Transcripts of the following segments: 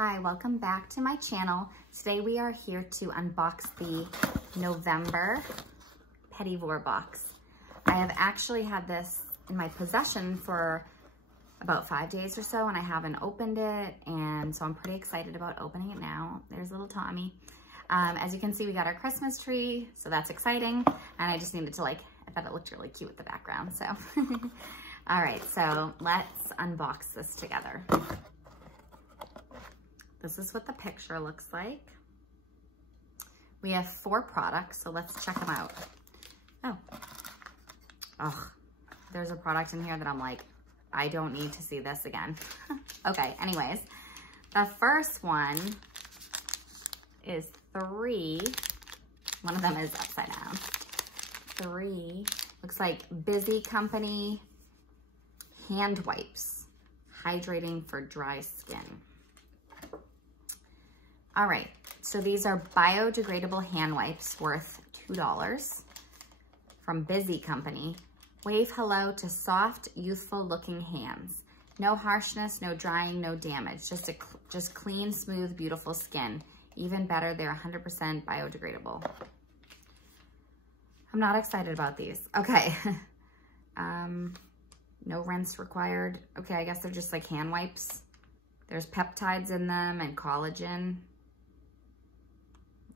Hi, welcome back to my channel. Today we are here to unbox the November Petit Vour box. I have actually had this in my possession for about 5 days or so, and I haven't opened it, and so I'm pretty excited about opening it now. There's little Tommy. As you can see, we got our Christmas tree, so that's exciting, and I just needed to I thought it looked really cute with the background, so. All right, so let's unbox this together. This is what the picture looks like. We have 4 products, so let's check them out. Oh, there's a product in here that I'm like, I don't need to see this again. Okay, anyways, the first one is 3. One of them is upside down. 3, looks like Busy Company hand wipes, hydrating for dry skin. All right, so these are biodegradable hand wipes worth $2 from Busy Company. Wave hello to soft, youthful looking hands. No harshness, no drying, no damage. Just clean, smooth, beautiful skin. Even better, they're 100% biodegradable. I'm not excited about these. Okay. No rinse required. Okay, I guess they're just like hand wipes. There's peptides in them and collagen.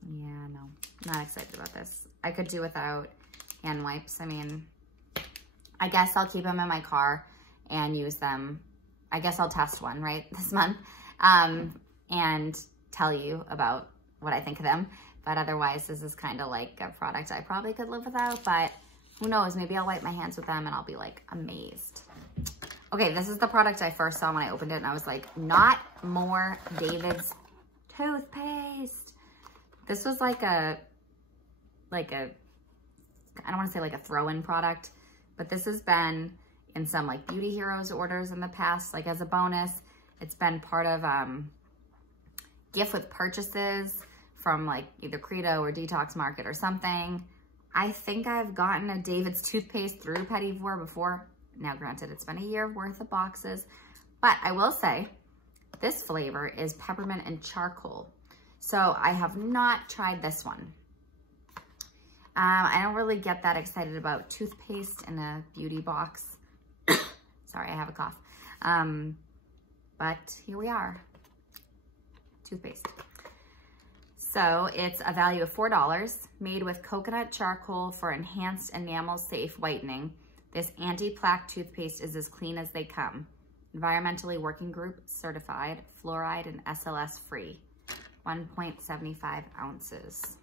Yeah, no, not excited about this. I could do without hand wipes. I mean, I guess I'll keep them in my car and use them. I guess I'll test one, right, this month, and tell you about what I think of them. But otherwise, this is kind of like a product I probably could live without, but who knows, maybe I'll wipe my hands with them and I'll be like amazed. Okay, this is the product I first saw when I opened it, and I was like, not more David's toothpaste. This was like a, I don't want to say like a throw-in product, but this has been in some like Beauty Heroes orders in the past, like as a bonus. It's been part of gift with purchases from like either Credo or Detox Market or something. I think I've gotten a David's toothpaste through Petit Vour before. Now granted, it's been a year worth of boxes, but I will say this flavor is peppermint and charcoal. So I have not tried this one. I don't really get that excited about toothpaste in a beauty box. Sorry, I have a cough. But here we are, toothpaste. So it's a value of $4, made with coconut charcoal for enhanced enamel safe whitening. This anti-plaque toothpaste is as clean as they come. Environmentally working group certified, fluoride and SLS free. 1.75 ounces.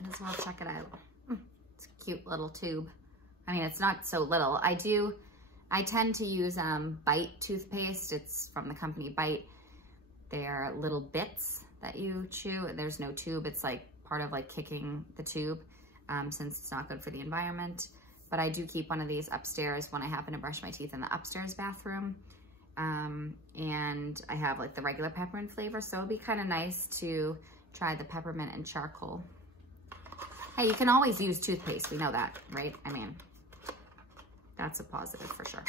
Might as well check it out. It's a cute little tube. I mean, it's not so little. I tend to use Bite toothpaste. It's from the company Bite. They're little bits that you chew. There's no tube. It's like part of like kicking the tube since it's not good for the environment. But I do keep one of these upstairs when I happen to brush my teeth in the upstairs bathroom. And I have like the regular peppermint flavor, so it'd be kind of nice to try the peppermint and charcoal. Hey, you can always use toothpaste, we know that, right? I mean, that's a positive for sure.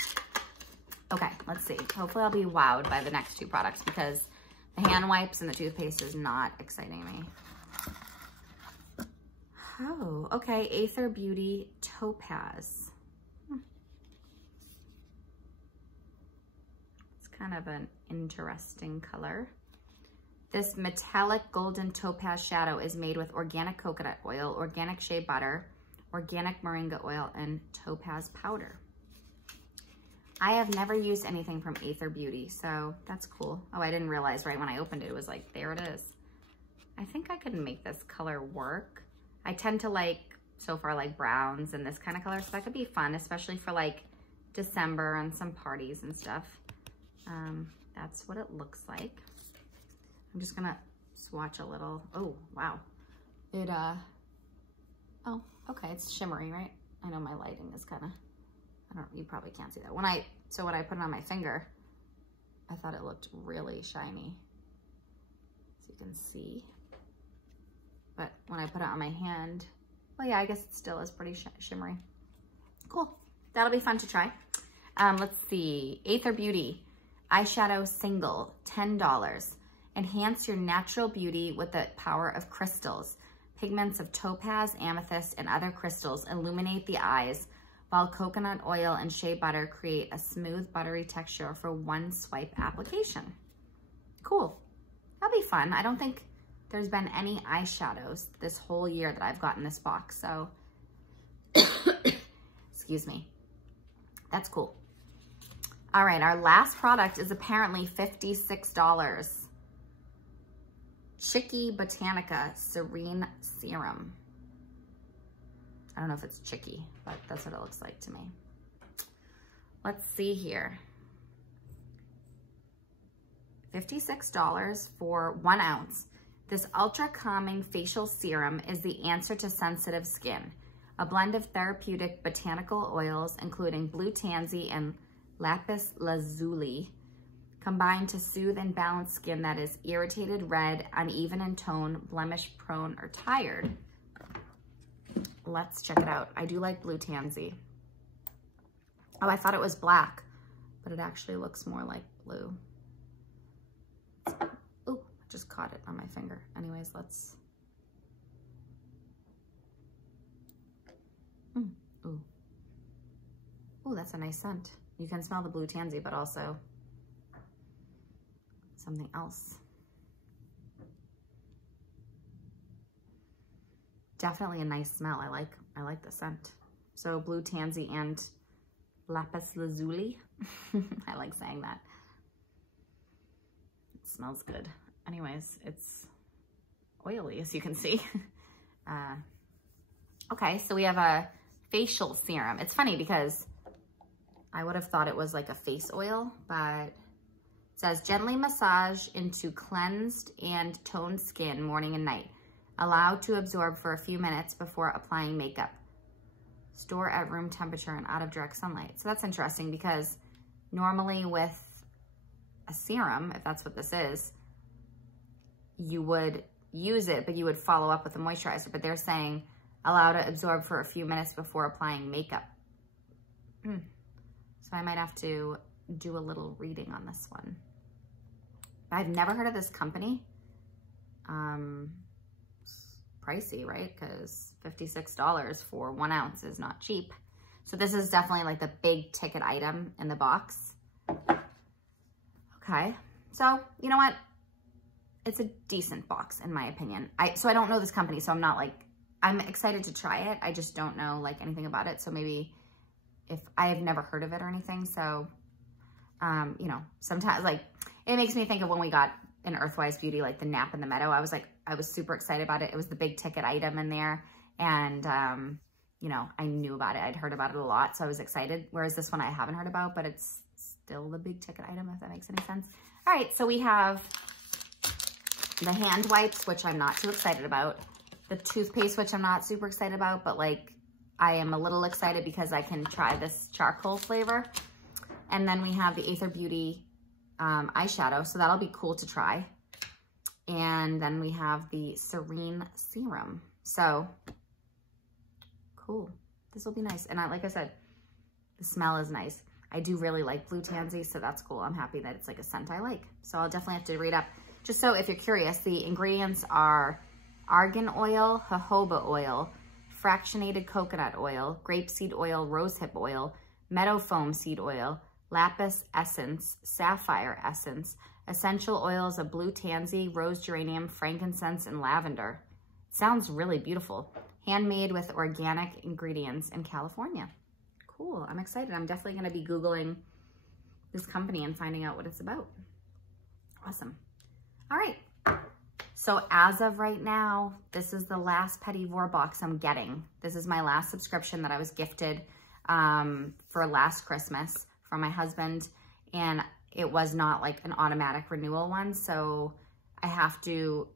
Okay, let's see. Hopefully I'll be wowed by the next 2 products because the hand wipes and the toothpaste is not exciting me. Oh, okay, Aether Beauty Topaz. Kind of an interesting color. This metallic golden topaz shadow is made with organic coconut oil, organic shea butter, organic moringa oil, and topaz powder. I have never used anything from Aether Beauty, so that's cool. Oh, I didn't realize right when I opened it, it was like, there it is. I think I could make this color work. I tend to like, so far, like browns and this kind of color, so that could be fun, especially for like December and some parties and stuff. That's what it looks like. I'm just gonna swatch a little. Oh, wow. It, oh, okay, it's shimmery, right? I know my lighting is kind of, you probably can't see that. So when I put it on my finger, I thought it looked really shiny. So you can see. But when I put it on my hand, well, yeah, I guess it still is pretty shimmery. Cool. That'll be fun to try. Let's see. Aether Beauty eyeshadow single, $10. Enhance your natural beauty with the power of crystals. Pigments of topaz, amethyst, and other crystals illuminate the eyes, while coconut oil and shea butter create a smooth, buttery texture for one swipe application. Cool. That'll be fun. I don't think there's been any eyeshadows this whole year that I've gotten this box, so excuse me. That's cool. All right, our last product is apparently $56. Chicky Botanica Serene Serum. I don't know if it's chicky, but that's what it looks like to me. Let's see here. $56 for 1 ounce. This ultra calming facial serum is the answer to sensitive skin. A blend of therapeutic botanical oils, including blue tansy and lapis lazuli, combined to soothe and balance skin that is irritated, red, uneven in tone, blemish prone, or tired. Let's check it out. I do like blue tansy. Oh, I thought it was black, but it actually looks more like blue. Ooh, I just caught it on my finger. Anyways, let's... Ooh. Ooh, that's a nice scent. You can smell the blue tansy, but also something else. Definitely a nice smell. I like the scent. So blue tansy and lapis lazuli. I like saying that. It smells good. Anyways, it's oily, as you can see. Okay, so we have a facial serum. It's funny because I would have thought it was like a face oil, but it says gently massage into cleansed and toned skin morning and night. Allow to absorb for a few minutes before applying makeup. Store at room temperature and out of direct sunlight. So that's interesting because normally with a serum, if that's what this is, you would use it, but you would follow up with a moisturizer. But they're saying allow to absorb for a few minutes before applying makeup. So I might have to do a little reading on this one. I've never heard of this company. Pricey, right? Because $56 for 1 ounce is not cheap. So this is definitely like the big ticket item in the box. Okay, so you know what? It's a decent box in my opinion. So I don't know this company, so I'm not like, I'm excited to try it. I just don't know like anything about it. So maybe if I have never heard of it or anything. So, you know, sometimes like it makes me think of when we got in Earthwise Beauty, like the nap in the meadow. I was super excited about it. It was the big ticket item in there. And, you know, I knew about it. I'd heard about it a lot. So I was excited. Whereas this one I haven't heard about, but it's still the big ticket item, if that makes any sense. All right. So we have the hand wipes, which I'm not too excited about. The toothpaste, which I'm not super excited about, but like I am a little excited because I can try this charcoal flavor. And then we have the Aether Beauty eyeshadow, so that'll be cool to try. And then we have the Serene Serum. So cool. This will be nice. And like I said, the smell is nice. I do really like blue tansy, so that's cool. I'm happy that it's like a scent I like. So I'll definitely have to read up. Just so if you're curious, the ingredients are argan oil, jojoba oil, fractionated coconut oil, grapeseed oil, rosehip oil, meadow foam seed oil, lapis essence, sapphire essence, essential oils of blue tansy, rose geranium, frankincense, and lavender. Sounds really beautiful. Handmade with organic ingredients in California. Cool, I'm excited. I'm definitely gonna be Googling this company and finding out what it's about. Awesome. All right, so as of right now, this is the last Petit Vour box I'm getting. This is my last subscription that I was gifted for last Christmas from my husband, and it was not like an automatic renewal one, so I have to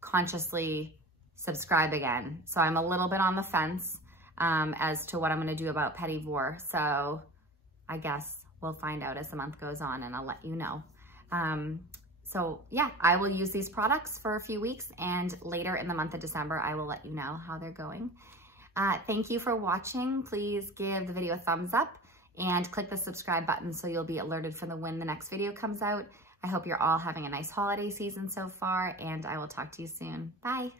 consciously subscribe again. So I'm a little bit on the fence as to what I'm gonna do about Petit Vour. So I guess we'll find out as the month goes on and I'll let you know. So yeah, I will use these products for a few weeks, and later in the month of December, I will let you know how they're going. Thank you for watching. Please give the video a thumbs up and click the subscribe button so you'll be alerted for when the next video comes out. I hope you're all having a nice holiday season so far, and I will talk to you soon. Bye.